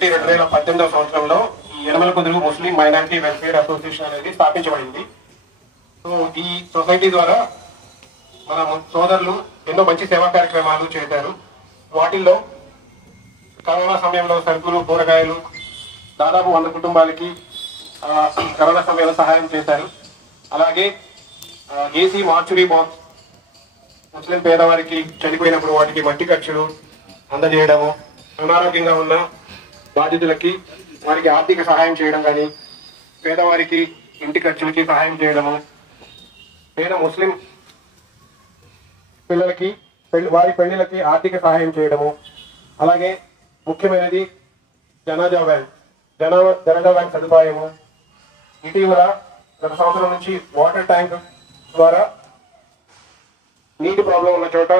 2018వ సంవత్సరంలో ఈ యనమల కుదురు ముస్లిం మైనారిటీ వెల్ఫేర్ అసోసియేషన్ అనేది స్థాపించబడింది. సో ఈ సొసైటీ ద్వారా మన సోదరులు ఎన్నో మంచి సేవా కార్యక్రమాలు చేశారు. వాటిల్లో కరోనా సమయంలో సరుకులు, కూరగాయలు దాదాపు 100 కుటుంబాలకి కరోనా సమయంలో సహాయం చేశారు. అలాగే ఏసీ మార్చురీ బాక్స్ ముస్లిం పేదవారికి చనిపోయినప్పుడు వాటికి మట్టి ఖర్చులు అందజేయడము, అనారోగ్యంగా ఉన్న బాధితులకి వారికి ఆర్థిక సహాయం చేయడం కానీ, పేదవారికి ఇంటి ఖర్చులకి సహాయం చేయడము, పేద ముస్లిం పిల్లలకి వారి పెళ్లిలకి ఆర్థిక సహాయం చేయడము, అలాగే ముఖ్యమైనది జనాజా వ్యాన్ సదుపాయము. ఇటీవల గత సంవత్సరం నుంచి వాటర్ ట్యాంక్ ద్వారా నీటి ప్రాబ్లం ఉన్న చోట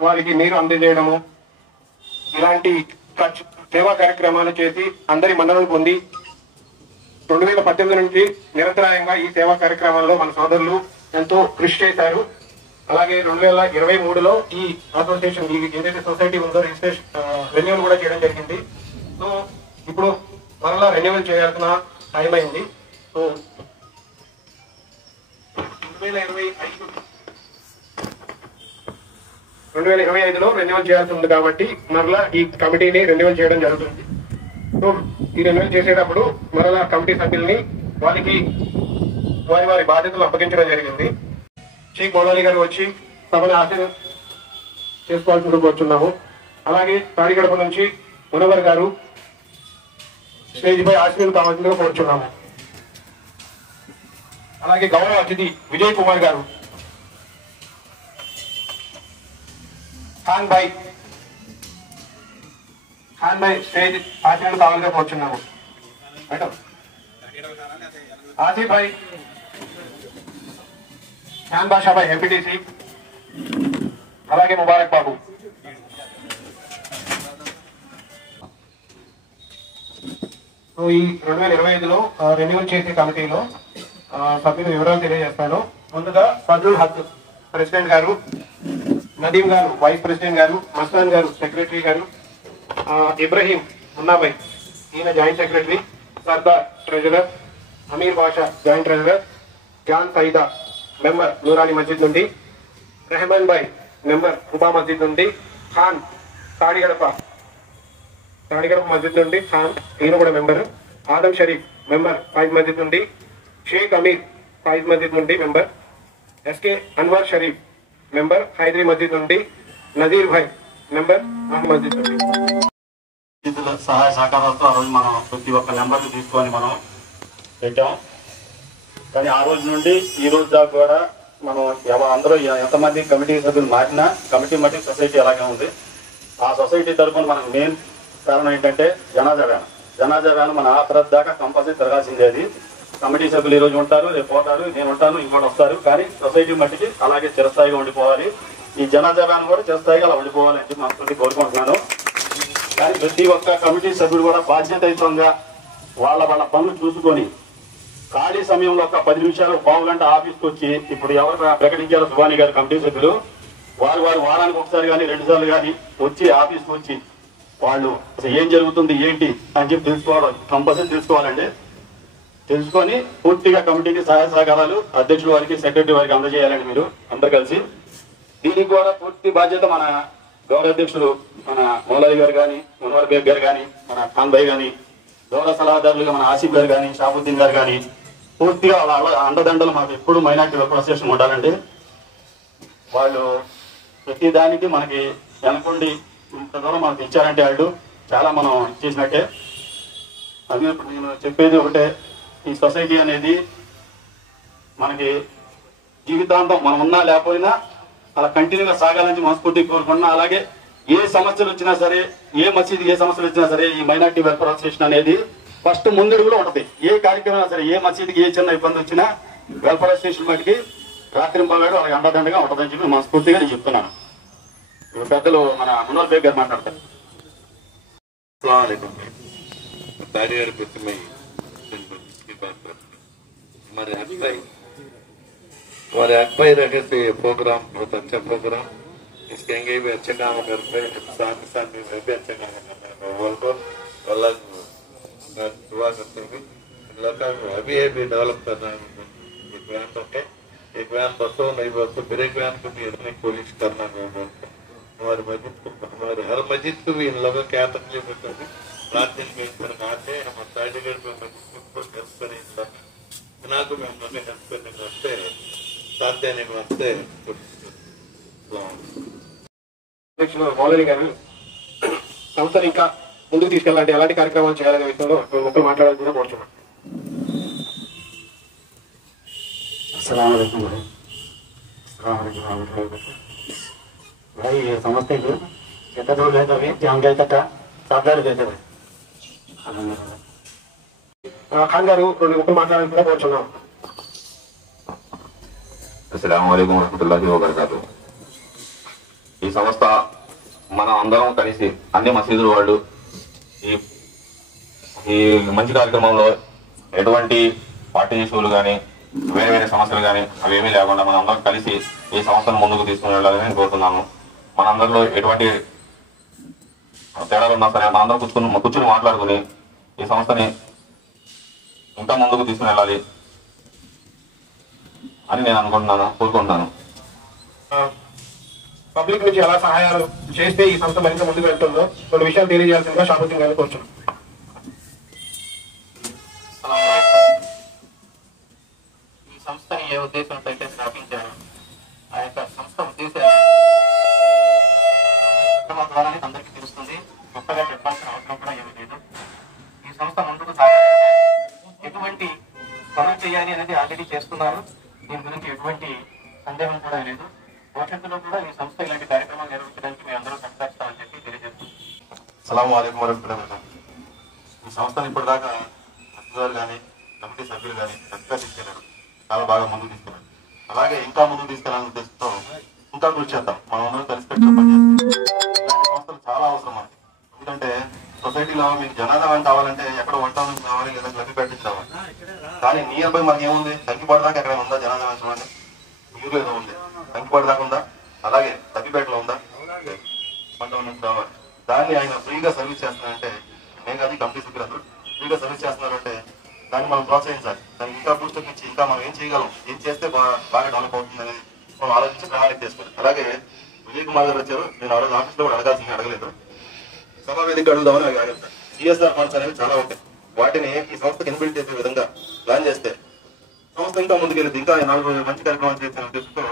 వారికి నీరు అందజేయడము, ఇలాంటి సేవా కార్యక్రమాలు చేసి అందరి మన్ననలు పొంది 2018 నుంచి నిరంతరాయంగా ఈ సేవా కార్యక్రమాల్లో మన సోదరులు ఎంతో కృషి చేశారు. అలాగే 2023లో ఈ అసోసియేషన్ ఏదైతే సొసైటీ ఉందో రెన్యువల్ కూడా చేయడం జరిగింది. సో ఇప్పుడు మరలా రెన్యువల్ చేయాల్సిన టైం అయింది. సో 2025లో రెన్యువల్ చేయాల్సి ఉంది కాబట్టి మరలా ఈ కమిటీని రెన్యువల్ చేయడం జరుగుతుంది. సో ఈ రెన్యువల్ చేసేటప్పుడు మరలా కమిటీ సభ్యుల్ని వారికి వారి బాధ్యతలు అప్పగించడం జరిగింది. షేక్ మౌలాలి గారు వచ్చి సభను ఆశీర్వాదం చేసుకోవాల్సి కోరుచున్నాము. అలాగే తాడిగడప నుంచి మునవర్ గారు స్టేజ్ పై ఆశీర్వాదం కావాల్సిందిగా కోరుచున్నాము. అలాగే గౌరవ అతిథి విజయ్ కుమార్ గారు, ఖాన్ భాయ్ స్టేజ్ ఆశీర్వాదం కావాలిగా కోరుచున్నాము. ఆసిఫ్ భాయ్, ఖాన్ బాషా భాయ్ ఎంపీటీసీ, అలాగే ముబారక్ బాబు. సో ఈ 2025లో రెన్యువల్ చేసే కమిటీలో సభ్యుల వివరాలు తెలియజేస్తాను. ముందుగా ఫజుల్ హక్ ప్రెసిడెంట్ గారు, నదీం గారు వైస్ ప్రెసిడెంట్ గారు, మస్తాన్ గారు సెక్రటరీ గారు, ఇబ్రహీం మున్నాభాయ్ ఈయన joint secretary, Sardar treasurer, Amir Basha joint treasurer, Jan Saida member Noorani Masjid నుండి, రెహమాన్ భాయ్ మెంబర్ కుబా మస్జిద్ నుండి, ఖాన్ తాడిగడప మస్జిద్ నుండి ఖాన్ ఈయన కూడా మెంబర్, ఆదం షరీఫ్ మెంబర్ ఫైజ్ మస్జిద్ నుండి, షేక్ అమీర్ ఫైజ్ మస్జిద్ నుండి member, SK Anwar Sharif member Haidari Masjid నుండి, నజీర్ భాయ్ మెంబర్ మస్జిద్ నుండి. సహాయ సహకారాలతో ఆ రోజు మనం ప్రతి ఒక్క నెంబర్ని తీసుకొని మనం పెట్టాం. కానీ ఆ రోజు నుండి ఈ రోజు దాకా కూడా మనం అందరూ ఎంతమంది కమిటీ సభ్యులు మారినా కమిటీ మట్టి సొసైటీ అలాగే ఉంది. ఆ సొసైటీ తరఫున మనకు మెయిన్ కారణం ఏంటంటే జనాజా వ్యాన్ మన ఆఖరి దాకా కంపల్సరీ తిరగాల్సిందే. అది కమిటీ సభ్యులు ఈ రోజు ఉంటారు, రేపు పోతారు, నేను ఉంటాను, ఇంకోటి వస్తారు. కానీ సొసైటీ మట్టికి అలాగే చిరస్థాయిగా ఉండిపోవాలి. ఈ జనాజా వ్యాన్ కూడా చిరస్థాయిగా అలా ఉండిపోవాలని చెప్పి మనసు కోరుకుంటున్నాను. కానీ ప్రతి ఒక్క కమిటీ సభ్యుడు కూడా బాధ్యతాయుతంగా వాళ్ళ పనులు చూసుకొని ఖాళీ సమయంలో ఒక 10 నిమిషాలు, పావు గంట ఆఫీస్కి వచ్చి, ఇప్పుడు ఎవరు ప్రకటించారో సుబాని గారు కమిటీ సభ్యులు, వారు వారానికి ఒకసారి కానీ 2 సార్లు కానీ వచ్చి ఆఫీస్కి వచ్చి వాళ్ళు ఏం జరుగుతుంది ఏంటి అని చెప్పి తెలుసుకోవడం కంపల్సరీ తెలుసుకోవాలండి. తెలుసుకొని పూర్తిగా కమిటీకి సహాయ సహకారాలు అధ్యక్షుడు వారికి, సెక్రటరీ వారికి అందజేయాలండి మీరు అందరు కలిసి. దీనికి కూడా పూర్తి బాధ్యత మన గౌరవ అధ్యక్షుడు మన మౌలాలి గారు కానీ, మనోహర్ బేగ్ గారు కానీ, మన ఖాన్ భాయ్ కానీ, గౌరవ సలహాదారులుగా మన ఆసిఫ్ గారు కానీ, షాబుద్దీన్ గారు కానీ, పూర్తిగా వాళ్ళ అండదండలు మాకు ఎప్పుడు మైనార్టీ వెల్ఫేర్ అసోసియేషన్ ఉండాలండి. వాళ్ళు ప్రతి దానికి మనకి వెనకుండి ఇంత దూరం మనకి ఇచ్చారంటే వాళ్ళు చాలా మనం చేసినట్టే. అది నేను చెప్పేది ఒకటే, ఈ సొసైటీ అనేది మనకి జీవితాంతం మనం ఉన్నా లేకపోయినా అలా కంటిన్యూగా సాగాలని మనస్ఫూర్తి కోరుకున్నా. అలాగే ఏ సమస్యలు వచ్చినా సరే, ఏ మసీదు ఏ సమస్యలు వచ్చినా సరే, ఈ మైనార్టీ వెల్ఫేర్ అసోసియేషన్ అనేది ఫస్ట్ ముందడుగులో ఉంటుంది. ఏ కార్యక్రమం సరే, ఏ మసీదుకి ఏ చిన్న ఇబ్బంది వచ్చినా వెల్ఫేర్ అసోసియేషన్ బయటికి రాత్రి బాగాడు అలాగే అండదండగా ఉంటుందని చెప్పి మనస్ఫూర్తిగా నేను చెప్తున్నాను. పెద్దలు మన మనోహర్ బేగ్ గారు మాట్లాడతారు. हमारे अकबर रखे थे ये प्रोग्राम बहुत अच्छा प्रोग्राम. इसके भी अच्छे काम करते हैं, साथ में मैं भी अच्छा काम करना है. अभी डेवलप करना है एक वैन रखे, एक वैन बसों नहीं बसों, फिर एक वैन को भी इतनी कोशिश करना है। हमारे मस्जिद को, हमारे हर मस्जिद को भी इन लोगों क्या तकलीफ होती है, रात दिन में इस तरह आते हैं, हम सर्टिफिकेट में मस्जिद को हेल्प करें, इतना को भी हम लोग हेल्प करने के वास्ते, साथ देने के वास्ते మౌలని గారు సంస్థను ఇంకా ముందుకు తీసుకెళ్ళాలంటే ఎలాంటి కార్యక్రమాలు చేయాలనే విషయంలో ఒకరు మాట్లాడాలని కోరుతున్నాను. अस्सलाम वालेकुम भाई, ये समझते हैं कितना दूर है तभी जाम गए तक सावधान देते हुए ఖాన్ గారు రెండు ముక్కలు మాట్లాడాలని కూడా కోరుతున్నాం. అస్సలాము అలైకుం వరహ్మతుల్లాహి వబరకాతుహు. ఈ సంస్థ మన అందరం కలిసి అన్ని మసీదుల వాళ్ళు ఈ మంచి కార్యక్రమంలో ఎటువంటి పార్టీ ఇష్యూలు కానీ వేరే వేరే సమస్యలు కానీ అవి ఏమీ లేకుండా మనం అందరం కలిసి ఈ సంస్థను ముందుకు తీసుకుని వెళ్ళాలని నేను కోరుతున్నాను. మనందరిలో ఎటువంటి తేడాలు ఉన్నా సరే మనందరం కూర్చుని మాట్లాడుకుని ఈ సంస్థని ఇంకా ముందుకు తీసుకుని వెళ్ళాలి అని నేను కోరుకుంటున్నాను. పబ్లిక్ నుంచి ఎలా సహాయాలు చేస్తే ఈ సంస్థ మరింత ముందుకు వెళ్తుందో కొన్ని విషయాలు తెలియజేయాల్సిందిగా షాపుద్దీన్ గారిని కోరుతున్నాను. ఈ సంస్థని ఏ ఉద్దేశంతో అయితే స్థాపించాను ఆ యొక్క సంస్థ ఉద్దేశాలు ద్వారా అందరికీ తెలుస్తుంది. గొప్పగా చెప్పాల్సిన అవసరం కూడా ఏమీ లేదు. ఈ సంస్థ ముందుకు సాగాలంటే ఎటువంటి పనులు చేయాలి అనేది ఆల్రెడీ చేస్తున్నారు. దీని గురించి ఎటువంటి సందేహం కూడా లేదు. భవిష్యత్తులో కూడా ఈ సంస్థ ఇలాంటి కార్యక్రమాలు నిర్వహించడానికి మేము అందరూ సహకరిస్తామని చెప్పి తెలియజేస్తున్నాం. అస్సలాము అలైకుం వరహ్మతుల్లాహి. ఈ సంస్థను ఇప్పటిదాకా అధికారులు కానీ కమిటీ సభ్యులు కానీ చక్కగా తీసుకెళ్లారు, చాలా బాగా ముందుకు తీసుకెళ్లారు. అలాగే ఇంకా ముందుకు తీసుకెళ్లాలనే ఉద్దేశంతో ఇంకా కృషి చేద్దాం. మనం అందరం కలిసికట్టుగా పనిచేస్తాం. ఇలాంటి సంస్థలు చాలా అవసరం మనకి. ఎందుకంటే సొసైటీలో మీకు జనాభా కావాలంటే ఎక్కడ వంట కావాలి లేదా లభ్య పెట్టించాలి. కానీ నియర్ బై మనకి ఏముంది, తగ్గిపడదాకా ఎక్కడ ఉందా జనాభా చూడండి, మీరు ఏదో ఉంది తగ్గిపడదాకా ఉందా, అలాగే తగ్గిపేటలో ఉందా, పంట నుంచి రావాలి. దాన్ని ఆయన ఫ్రీగా సర్వీస్ చేస్తున్నారంటే నేను కాదు కంపెనీ సభ్యులందరూ ఫ్రీగా సర్వీస్ చేస్తున్నారంటే దాన్ని మనం ప్రోత్సహించాలి. దానికి ఇంకా బూస్టప్ ఇచ్చి ఇంకా మనం ఏం చేయగలం, ఏం చేస్తే బాగా డెవలప్ అవుతుంది అనేది మనం ఆలోచించి ప్రణాళిక చేసుకోవాలి. అలాగే విజయ్ కుమార్ గారు వచ్చారు, నేను ఆ రోజు ఆఫీస్లో కూడా అడగలేదు, సభా వేదిక అడుగుదామని అడగలుగుతా. సిఎస్ఆర్ ఫండ్స్ అనేవి చాలా ఉంటాయి, వాటిని ఈ సంస్థకి ఇన్బిల్డ్ చేసే విధంగా ప్లాన్ చేస్తే సంస్థ ఇంకా ముందుకెళ్ళి ఇంకా 4 మంచి కార్యక్రమాలు చేసే ఉద్దేశంతో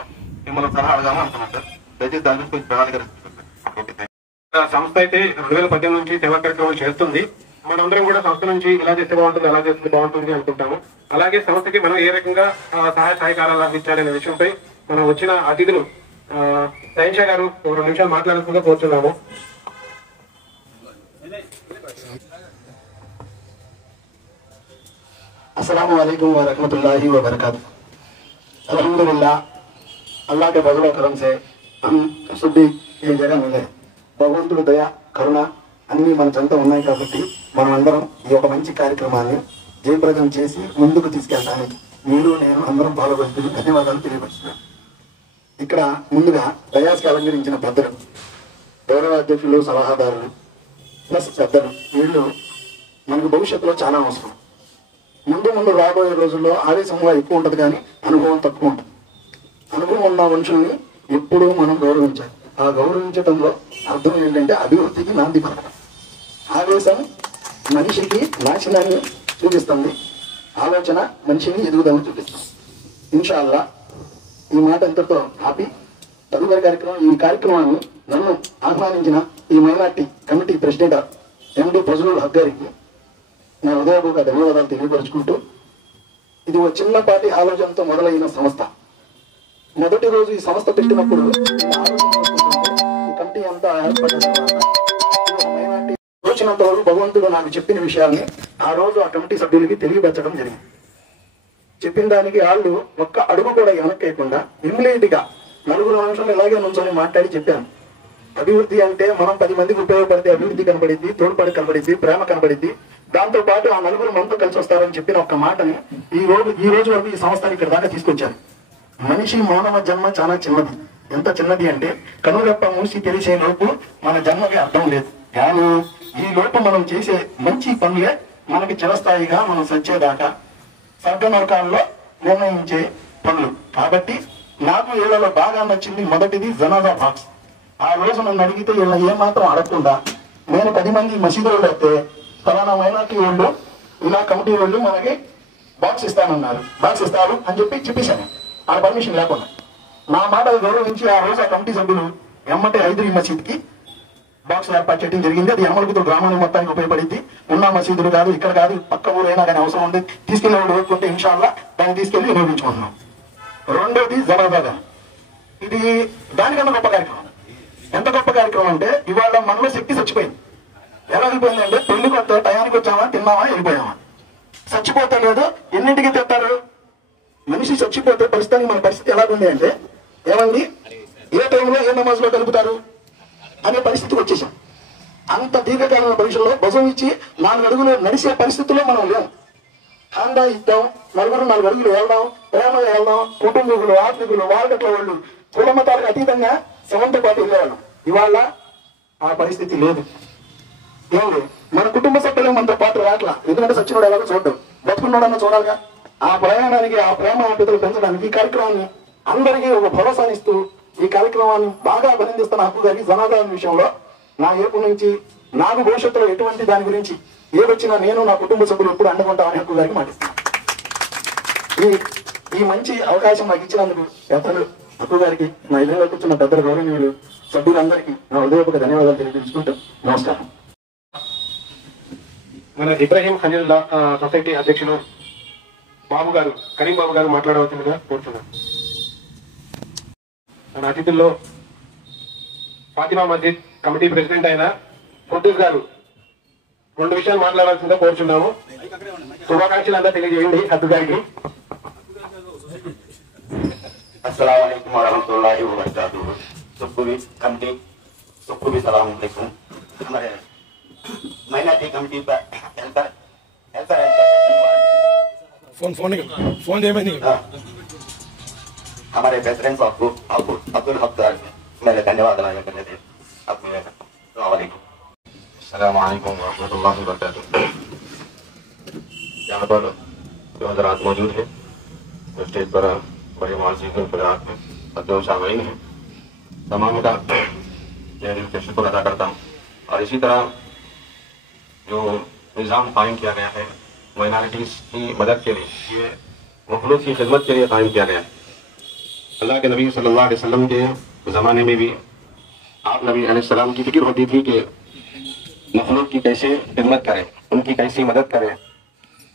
మిమ్మల్ని సలహా అడగామని అనుకున్నాను సార్. దయచేసి దాని గురించి కొంచెం ప్రణాళిక సంస్థ అయితే 2018 నుంచి సేవా కార్యక్రమాలు చేస్తుంది. మనందరం కూడా సంస్థ నుంచి ఇలా చేస్తే బాగుంటుంది, అలా చేస్తే బాగుంటుంది అనుకుంటాము. అలాగే సంస్థకి మనం ఏ రకంగా సహాయ సహకారాలు అందించాలనే విషయంపై మనం వచ్చిన అతిథులు సైన్షా గారు 2 నిమిషాలు మాట్లాడుతుందిగా కోరుతున్నాము. अस्सलाम वालेकुम व रहमतुल्लाहि व बरकातुहू। अल्हम्दुलिल्लाह, अल्लाह के फजल करम से हम शुद्धि ये जगह मिले. భగవంతుడు దయ కరుణ అన్ని మన చెంత ఉన్నాయి కాబట్టి మనం అందరం ఈ ఒక మంచి కార్యక్రమాన్ని జయప్రదం చేసి ముందుకు తీసుకెళ్ళడానికి మీరు నేను అందరం పాల్గొంటున్న ధన్యవాదాలు తెలియపరుస్తున్నాను. ఇక్కడ ముందుగా దయాస్కి అలంకరించిన పెద్దలు, గౌరవ అధ్యక్షులు, సలహాదారులు ప్లస్ పెద్దలు, వీళ్ళు మనకు భవిష్యత్తులో చాలా అవసరం. ముందు రాబోయే రోజుల్లో ఆవేశంగా ఎక్కువ ఉంటుంది కానీ అనుభవం తక్కువ ఉంటుంది. అనుభవం ఉన్న మనుషుల్ని ఎప్పుడూ మనం గౌరవించాలి. ఆ గౌరవించడంలో అర్థం ఏంటంటే అభివృద్ధికి నాంది పలకడం. ఆవేశం మనిషికి నాశనాన్ని చూపిస్తుంది, ఆలోచన మనిషిని ఎదుగుదలను చూపిస్తుంది. ఇన్షాల్లా ఈ మాట ఎంతతో ఆపి తదుపరి ఈ కార్యక్రమాన్ని నన్ను ఆహ్వానించిన ఈ minority committee president MD Fazlul Haq గారికి నా హృదయపూర్వక ధన్యవాదాలు తెలియపరుచుకుంటూ, ఇది ఒక చిన్నపాటి ఆలోచనతో మొదలైన సంస్థ. మొదటి రోజు ఈ సంస్థ పెట్టినప్పుడు ఈ కమిటీ అంతా ఏర్పడిన మైనార్టీ వచ్చినంత వరకు భగవంతుడు నాకు చెప్పిన విషయాన్ని ఆ రోజు ఆ కమిటీ సభ్యులకి తెలియపరచడం జరిగింది. చెప్పిన దానికి వాళ్ళు ఒక్క అడుగు కూడా వెనక్కేయకుండా ఇమ్మీడియట్ గా 4 నిమిషాలు ఇలాగే నుంచొని మాట్లాడి చెప్పాను. అభివృద్ధి అంటే మనం 10 మందికి ఉపయోగపడితే అభివృద్ధి కనబడిద్ది, తోడ్పాటు కనబడిద్ది, ప్రేమ కనబడిద్ది. దాంతో పాటు ఆ 4 మనతో కలిసి వస్తారని చెప్పిన ఒక్క మాటని ఈ రోజు వరకు ఈ సంస్థని ఇక్కడ దాకా తీసుకొచ్చారు. మనిషి మానవ జన్మ చాలా చిన్నది. ఎంత చిన్నది అంటే కనురెప్ప మూసి తెలిసే లోపు మన జన్మకి అర్థం లేదు. కానీ ఈ లోపు మనం చేసే మంచి పనులే మనకి చిరస్థాయిగా మనం సచ్చేదాకా స్వర్గ నరకాల్లో నిర్ణయించే పనులు. కాబట్టి నాకు వీళ్ళలో బాగా నచ్చింది మొదటిది జనాజా బాక్స్. ఆ రోజు నన్ను అడిగితే వీళ్ళ ఏమాత్రం అడగకుండా నేను 10 మంది మసీదులు పెడితే ఫలానా మైనార్టీ వాళ్ళు ఇలా కమిటీ వాళ్ళు మనకి బాక్స్ ఇస్తానన్నారు, బాక్స్ ఇస్తారు అని చెప్పేశాను. ఆ పర్మిషన్ లేకుండా నా మాటలు గౌరవించి ఆ రోజు ఆ కమిటీ సభ్యులు ఎమ్మటే హైదరీ మసీద్కి బాక్స్ ఏర్పాటు చేయడం జరిగింది. అది ఎమ్మలకుతో గ్రామానికి మొత్తానికి ఉపయోగపడింది. ఉన్న మసీదులు కాదు, ఇక్కడ కాదు, పక్క ఊరైనా కానీ అవసరం ఉంది తీసుకెళ్ళి ఓడుకుంటే ఇన్షాల్లా దాన్ని తీసుకెళ్లి వినియోగించుకుంటున్నాం. రెండోది జనాజా. ఇది దానికన్నా గొప్ప కార్యక్రమం. ఎంత గొప్ప కార్యక్రమం అంటే ఇవాళ మనలో శక్తి చచ్చిపోయింది. ఎలా అయిపోయిందంటే పెళ్లి కొత్త టయానికి వచ్చామా, తిన్నామా, వెళ్ళిపోయామా. చచ్చిపోతే లేదు, ఎన్నింటికి తెస్తారు. మనిషి చచ్చిపోతే ప్రస్తుతానికి మన పరిస్థితి ఎలాగుంది అంటే ఏమండి ఏ టైంలో ఏ నమాజ్లో కలుపుతారు అనే పరిస్థితికి వచ్చేసాం. అంత దీర్ఘకాలిక పరీక్షల్లో భుజం ఇచ్చి 4 అడుగులు నడిచే పరిస్థితుల్లో మనం లేము. హాండా ఇద్దాం, 4 అడుగులు వెళ్దాం, ప్రేమగా వెళ్దాం, కుటుంబీకులు, ఆత్మీకులు, వారగట్ల వాళ్ళు కుల మతాలకు అతీతంగా శవంతో పాటు వెళ్ళేవాళ్ళం. ఇవాళ ఆ పరిస్థితి లేదు. ఏమి మన కుటుంబ సభ్యులు మనతో పాటు రాట్లా. ఎందుకంటే సచ్చినోడు ఎలాగో చూడడం, బతుకున్నాడన్నా చూడాలిగా. ఆ ప్రయాణానికి, ఆ ప్రేమ ఆప్యతలు పెంచడానికి ఈ కార్యక్రమాన్ని అందరికీ ఒక భరోసానిస్తూ ఈ కార్యక్రమాన్ని బాగా అభినందిస్తున్న హక్కు గారికి జనాదా విషయంలో నా ఏపు నుంచి నాకు భవిష్యత్తులో ఎటువంటి దాని గురించి ఏదొచ్చినా నేను నా కుటుంబ సభ్యులు ఎప్పుడు అండుకుంటామని హక్కు గారికి మాటిస్తాను. ఈ మంచి అవకాశం నాకు ఇచ్చినందుకు పెద్దలు హక్కు గారికి, నా ఎదురుగా కూర్చున్న పెద్దల గౌరవనీయులు సభ్యులందరికీ నా హృదయపూర్వక ధన్యవాదాలు తెలియజేసుకుంటూ నమస్కారం. మన ఇబ్రాహీం ఖలీల్ సొసైటీ అధ్యక్షులు బాబు గారు, కరీం బాబు గారు మాట్లాడవలసిందిగా కోరుతున్నాను. మన అతిథుల్లో ఫాతిమా మస్జిద్ కమిటీ ప్రెసిడెంట్ అయిన ఫుద్దూస్ గారు 2 విషయాలు మాట్లాడాల్సిందిగా కోరుచున్నాము. శుభాకాంక్షలు అంతా తెలియజేయండి హద్దు గారికి. अस्सलाम वालेकुम वरहमतुल्लाहि वबरकातुहू। सबको भी कमिटी, सबको भी सलाम अलैकुम। हमारे माइनॉरिटी कमिटी पर फोन दे मैंने हमारे प्रेसिडेंट अब्दुल हक सर मेरे धन्यवाद अदा करने थे। अस्सलाम वालेकुम। अस्सलाम वालेकुम रहमतुल्लाहि व बरकातुहू। यहाँ पर जो हज़रात मौजूद हैं, जो स्टेज पर बड़े मुअज़्ज़िज़ीन हज़रात हैं और जो सामीन हैं, तमाम का मैं दिल से शुक्र अदा करता हूँ। और इसी तरह जो निज़ाम कायम किया गया है माइनॉरिटीज़ की मदद के लिए, ये मखलूक की खिदमत के लिए कायम किया गया है। अल्लाह के नबी सल्लल्लाहु अलैहि वसल्लम के ज़माने में भी आप नबी अलैहिस्सलाम की फिक्र होती थी कि मखलूक की कैसे खिदमत करें, उनकी कैसी मदद करें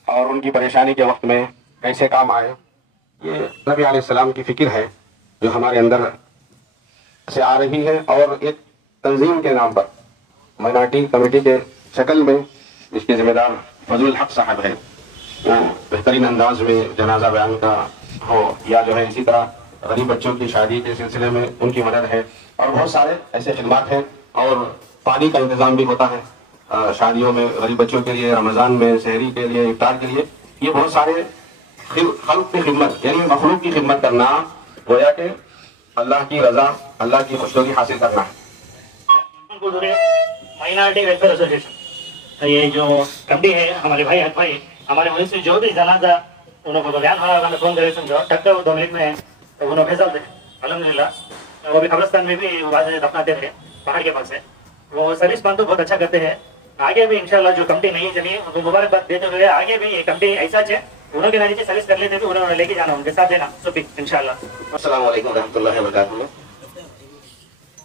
और उनकी परेशानी के वक्त में कैसे काम आए। ये नबी अलैहिस्सलाम की फिक्र है जो हमारे अंदर से आ रही है। और एक तंजीम के नाम पर माइनॉरिटी कमेटी के शक्ल में इसके जिम्मेदार फजलुल हक साहब है, वो बेहतरीन अंदाज में जनाजा बयान का हो या जो है इसी तरह गरीब बच्चों की शादी के सिलसिले में उनकी मदद है। और बहुत सारे ऐसे खिदमात हैं। और पानी का इंतजाम भी होता है शादियों में, गरीब बच्चों के लिए, रमजान में सहरी के लिए, इफ्तार के लिए। ये बहुत सारे खल्क़ की खिदमत यानी मखलूक की खिदमत करना, गोया के अल्लाह की रजा, अल्लाह की खुशनुदी हासिल करना है। माइनॉरिटी वेलफेयर एसोसिएशन ये जो कमिटी है, हमारे भाई हद भाई हमारे मुल्क से जो भी जनाजा उनको तो बयान हो रहा है, फोन करे समझो टक्कर 2 मिनट में तो उन्होंने फैसल दे अल्हम्दुलिल्लाह। वो भी कब्रिस्तान में भी दफनाते रहे पहाड़ के पास है। वो सर्विस पान तो बहुत अच्छा करते हैं। आगे भी इंशाल्लाह जो कमिटी नहीं जमी उनको मुबारकबाद देते हुए आगे भी ये कमिटी ऐसा है उन्होंने नीचे सर्विस कर लेते भी उन्होंने लेके जाना, उनके साथ देना सुबह इंशाल्लाह। अस्सलाम वालेकुम रहमतुल्लाहि व बरकातुहू।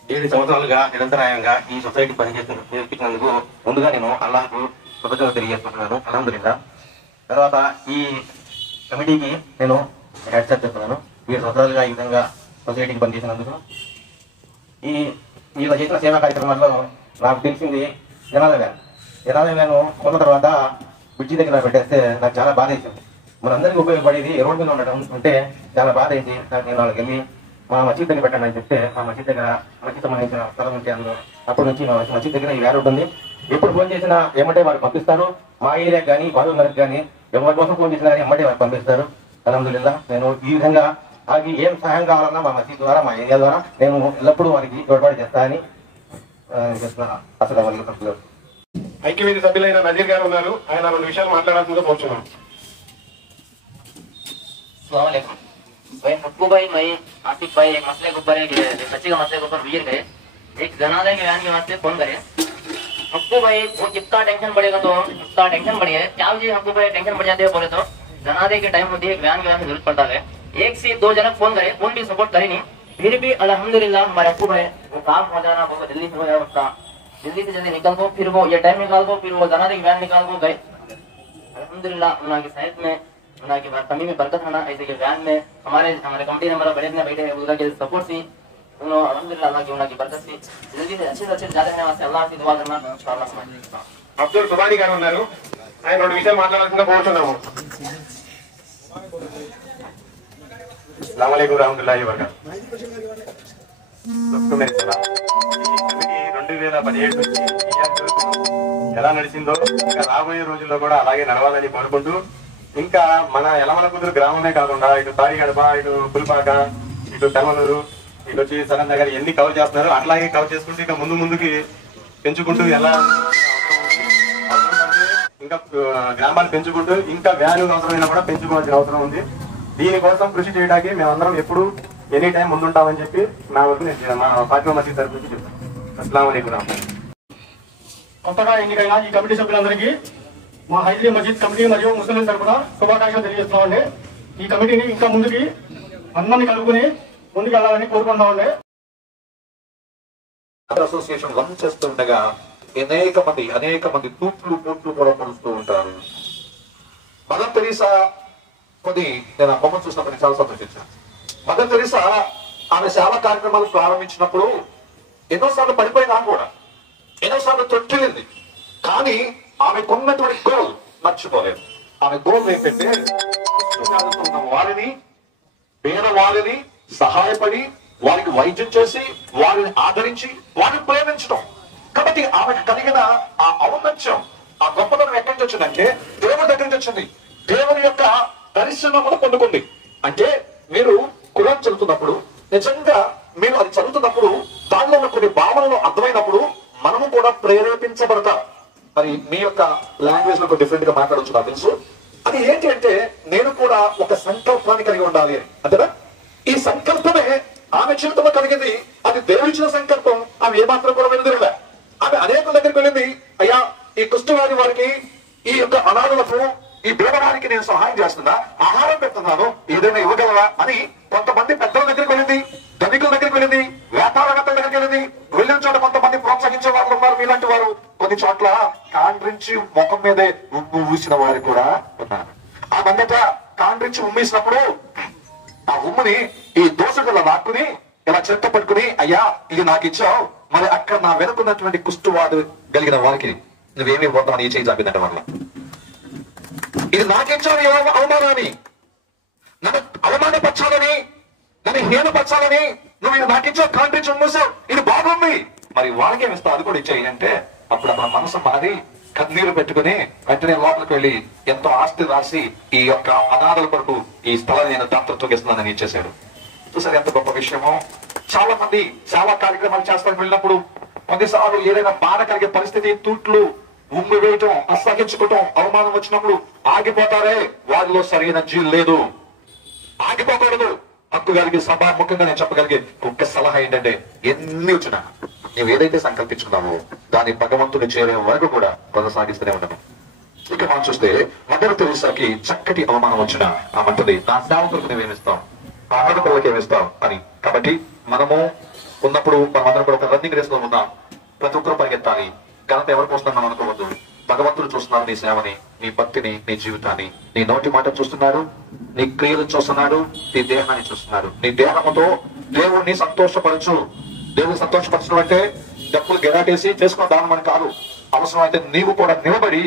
7 సంవత్సరాలుగా నిరంతరాయంగా ఈ సొసైటీ పనిచేస్తున్నందుకు ముందుగా నేను అల్లాహ్కు కృతజ్ఞతలు తెలియజేస్తున్నాను అల్హమ్దులిల్లాహ్। తర్వాత ఈ కమిటీకి నేను హెడ్సెట్ చెప్తున్నాను. 7 సంవత్సరాలుగా ఈ విధంగా సొసైటీకి పనిచేసినందుకు వీళ్ళ చేసిన సేవా కార్యక్రమాల్లో నాకు తెలిసింది జనాభా కొన్న తర్వాత బ్రిడ్జి దగ్గర పెట్టేస్తే నాకు చాలా బాధ వేసింది. మనందరికీ ఉపయోగపడేది రోడ్డు మీద ఉండడం అంటే చాలా బాధ వేసి నేను వాళ్ళకి వెళ్ళి మా మసీద్ దగ్గర పెట్టండి అని చెప్తే మా మసీద్ దగ్గర మసీద్ సంబంధించిన స్థలం ఉంటే అందులో అప్పటి నుంచి మా మసీద్ దగ్గర ఈ వ్యాన్ ఉంటుంది. ఎప్పుడు ఫోన్ చేసినా ఏమంటే వారు పంపిస్తారు. మా ఏరియాకి కానీ బాధుగారికి కానీ ఎవరి కోసం ఫోన్ చేసినా కానీ ఎమ్మటే వారు పంపిస్తారు. అల్హమ్దులిల్లాహ్ నేను ఈ విధంగా వారికి ఏం సహాయం కావాలన్నా మా మసీద్ ద్వారా, మా ఏరియా ద్వారా నేను ఎల్లప్పుడూ వారికి తోడ్పాటు చేస్తానని చెప్తున్నాను. అసలు ఐక్యవేది సభ్యులైన నజీర్ గారు ఉన్నారు. ఆయన 2 విషయాలు మాట్లాడాల్సిందిగా కోరుచున్నాం. अस्सलामुअलैकुम भाई हक्कू भाई मैं आसिफ भाई एक मसले के ऊपर बच्चे का मसले के ऊपर गुजर गए एक जनाजे के बयान के वास्ते फोन करे हक्कू भाई वो जितना टेंशन बढ़ेगा तो उसका टेंशन बढ़िया है क्या जी हक्कू भाई टेंशन बढ़ जाते हैं बोले तो जनाजे के टाइम होती है बयान के वास्ते जरूरत पड़ता है एक से दो जनक फोन करे फोन भी सपोर्ट करे नहीं फिर भी अल्हम्दुलिल्लाह हमारे हक्कू भाई वो काम हो जाना वो जल्दी से हो जाए उसका जल्दी से जल्दी निकल दो फिर वो ये टाइम निकाल दो फिर वो जनाजे के बयान निकाल दो गए अल्हम्दुलिल्लाह उनकी सेहत में उनकी कमी में बरकत होना ऐसे के बयान में हमारे कमेटी नंबर बड़े अपने बैठे हैं उनके सपोर्ट से उन्होंने अल्हम्दुलिल्लाह अल्लाह की उनकी बरकत से जल्दी से अच्छे ज्यादा रहने वास्ते अल्लाह की दुआ करना इंशाअल्लाह అబ్దుల్ సుబానీ గారు ఉన్నారు ఆయన రెండు విషయాలు మాట్లాడాల్సిందిగా కోరుతున్నాము अस्सलाम वालेकुम रहमतुल्लाहि व बरकातहू 2017 నుంచి ఎలా నడిచిందో ఇంకా రాబోయే రోజుల్లో కూడా అలాగే నడవాలని కోరుకుంటూ ఇంకా మన యలమలకుదురు గ్రామమే కాకుండా ఇటు తాడిగడప ఇటు పుల్పాక ఇటు తెమలూరు ఇటు వచ్చి సరన్ నగర్ ఎన్ని కవర్ చేస్తున్నారు అట్లాగే కవర్ చేసుకుంటూ ఇంకా ముందుకి పెంచుకుంటూ ఎలా ఇంకా గ్రామాలు పెంచుకుంటూ ఇంకా వ్యాల్యూ అవసరమైనా కూడా పెంచుకోవాల్సిన అవసరం ఉంది దీనికోసం కృషి చేయడానికి మేమందరం ఎప్పుడు ఎనీ టైం ముందుంటామని చెప్పి నా వరకు నేను మా ఫాతిమా మసీద్ తరఫు నుంచి చెప్తాను. అస్సలాము అలైకుం. కొత్తగా ఎన్నికైన ఈ కమిటీ సభ్యులందరికీ మా హైదరీ మసీద్ కమిటీ మరియు ముస్లిం తరఫున శుభాకాంక్షలు తెలియజేస్తున్నామండి. ఈ కమిటీని ఇంకా ముందుకి అందరినీ కలుపుకుని ముందుకు వెళ్ళాలని కోరుకుంటున్నామండి. అసోసియేషన్ రన్ చేస్తుండగా అనేక మంది తూట్లు పోట్లు కూడా పడుతూ ఉంటారు. మదర్ తెరీసా నేను ఆ బొమ్మను చూసినప్పుడు చాలా సంతోషించాను. మదర్ తెరీసా ఆమె సేవా కార్యక్రమాలు ప్రారంభించినప్పుడు ఎన్నోసార్లు పడిపోయినా కూడా ఎన్నోసార్లు తొట్టిల్లింది. కానీ ఆమెకున్నటువంటి గోల్ మర్చిపోలేదు. ఆమె గోల్ ఏంటంటే ఉన్న వారిని పేదవారిని సహాయపడి వారికి వైద్యం చేసి వారిని ఆదరించి వారిని ప్రేమించడం. కాబట్టి ఆమెకు కలిగిన ఆ ఔన్నత్యం ఆ గొప్పతనం ఎక్కడి నుంచి వచ్చిందంటే దేవుడి దగ్గర నుంచి వచ్చింది. దేవుని యొక్క దర్శనమును పొందుకుంది. అంటే మీరు ఖురాన్ చదువుతున్నప్పుడు నిజంగా మీరు అది చదువుతున్నప్పుడు దానిలో ఉన్న కొన్ని భావనలు అర్థమైనప్పుడు మనము కూడా ప్రేరేపించబడతాం. మరి మీ యొక్క లాంగ్వేజ్ లో డిఫరెంట్ గా మాట్లాడవచ్చు నాకు తెలుసు. అది ఏంటి అంటే నేను కూడా ఒక సంకల్పాన్ని కలిగి ఉండాలి అని. అంతేనా? ఈ సంకల్పమే ఆమె జీవితంలో కలిగింది. అది దేవుడిచ్చిన సంకల్పం. ఆమె ఏమాత్రం కూడా వెనుదిరలే. ఆమె అనేకుల దగ్గరికి వెళ్ళింది. అయ్యా ఈ కుష్ఠవ్యాధి వారికి ఈ యొక్క అనాథులకు ఈ పేదవారికి నేను సహాయం చేస్తున్నా, ఆహారం పెడుతున్నాను, ఏదైనా ఇవ్వగలరా అని కొంతమంది పెద్దల దగ్గరికి వెళ్ళింది, ధనికుల దగ్గరికి వెళ్ళింది, వ్యాపారవేత్తల దగ్గరికి వెళ్ళింది. వెళ్ళిన చోట కొంతమంది ప్రోత్సహించే వాళ్ళు ఉన్నారు, మీలాంటి వారు. కొన్ని చోట్ల కాండ్రించి ముఖం మీదే ఉమ్ము ఊసిన వారు కూడా ఉన్నారు. ఆ మందట కాండ్రించి ఉమ్మేసినప్పుడు ఆ ఉమ్ముని ఈ దోసగల లాక్కుని ఇలా చెత్త పట్టుకుని అయ్యా ఇది నాకు ఇచ్చావు, మరి అక్కడ నా వెనుకున్నటువంటి కుష్ఠవాడు కలిగిన వారికి నువ్వేమీ పోతావు ఈ చేయి జాబిదట వల్ల ఇది నాకిచ్చావు అవమానాన్ని, నన్ను అవమానపరచాలని, నన్ను హీనపరచాలని నువ్వు ఇది నాకిచ్చావు, కాండ్రించి ఉమ్మేసావు, ఇది బాగుంది, మరి వాళ్ళకేమిస్తావు అది కూడా ఇచ్చాయి అంటే అప్పుడు మన మనసు మారి కన్నీరు పెట్టుకుని వెంటనే లోపలికి వెళ్ళి ఎంతో ఆస్తి రాసి ఈ యొక్క అనాథల కొరకు ఈ స్థలాన్ని నేను దత్తత్వం ఇస్తున్నానని ఇచ్చేశాడు. చూసారు ఎంత గొప్ప విషయమో. చాలా మంది సేవా కార్యక్రమాలు చేస్తానికి వెళ్ళినప్పుడు కొన్నిసార్లు ఏదైనా బాధ కలిగే పరిస్థితి, తూట్లు ఉమ్మి వేయటం, అసహించుకోవటం, అవమానం వచ్చినప్పుడు ఆగిపోతారే, వారిలో సరైన జీలు లేదు. ఆగిపోకూడదు. హక్కు కలిగి సభాముఖంగా నేను చెప్పగలిగే ఒక్క సలహా ఏంటంటే ఎన్ని వచ్చినా నువ్వు ఏదైతే సంకల్పించుకున్నావో దాన్ని భగవంతుడు చేరే వరకు కూడా కొనసాగిస్తూనే ఉండను. ఇక మనం చూస్తే మదర్ తెరీసాకి చక్కటి అవమానం వచ్చిన ఆ మంటది నా సేవకులకు నువ్వేమిస్తావు, ఆ ఆడ పిల్లలకి ఏమిస్తావు అని. కాబట్టి మనము ఉన్నప్పుడు మనమందరం కూడా ఒక రన్నింగ్ రేస్ లో ఉన్నాం. ప్రతి ఒక్కరూ పరిగెత్తాలి. ఘనత ఎవరికి వస్తున్నాం అనుకోవద్దు. భగవంతుడు చూస్తున్నారు నీ సేవని, నీ భక్తిని, నీ జీవితాన్ని. నీ నోటి మాట చూస్తున్నాడు, నీ క్రియలు చూస్తున్నాడు, నీ దేహాన్ని చూస్తున్నాడు. నీ దేహముతో దేవుణ్ణి సంతోషపరచు. దేవుని సంతోషపరచడం అంటే డబ్బులు గెరాటేసి చేసుకున్న దానం అని కాదు. అవసరం అయితే నీవు కూడా నిలబడి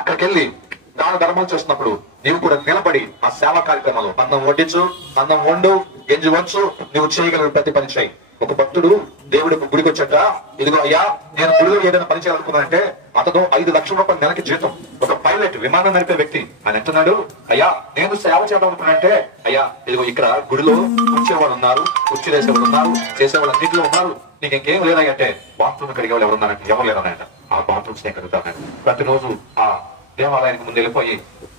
అక్కడికి వెళ్ళి దాన ధర్మాలు చేస్తున్నప్పుడు నీవు కూడా నిలబడి ఆ సేవా కార్యక్రమాలు అన్నం వడ్డించు, అన్నం వండు, గెంజి వచ్చు, నువ్వు చేయగలిగిన ప్రతి పని చేయి. ఒక భక్తుడు దేవుడి గుడికి వచ్చాక ఇదిగో అయ్యా నేను గుడిలో ఏదైనా పని చేయాలనుకున్నానంటే అతను 5 లక్షల రూపాయల నెలకి జీతం. ఒక పైలట్ విమానం నడిపే వ్యక్తి ఆయన అంటున్నాడు, అయ్యా నేను సేవ చేద్దాం అనుకున్నానంటే అయ్యా ఇదిగో ఇక్కడ గుడిలో కూర్చేవాళ్ళు ఉన్నారు, కుర్చీ వేసేవాళ్ళు ఉన్నారు, చేసేవాళ్ళు అన్నింటిలో ఉన్నారు, నీకు ఇంకేం లేదంటే బాత్రూమ్ కడిగే వాళ్ళు ఎవరున్నారంటే ఎవరు లేరన్నాయంట. ఆ బాత్రూమ్స్ నేను కడుగుతానంట. ప్రతిరోజు ఆ దేవాలయానికి ముందు వెళ్ళిపోయి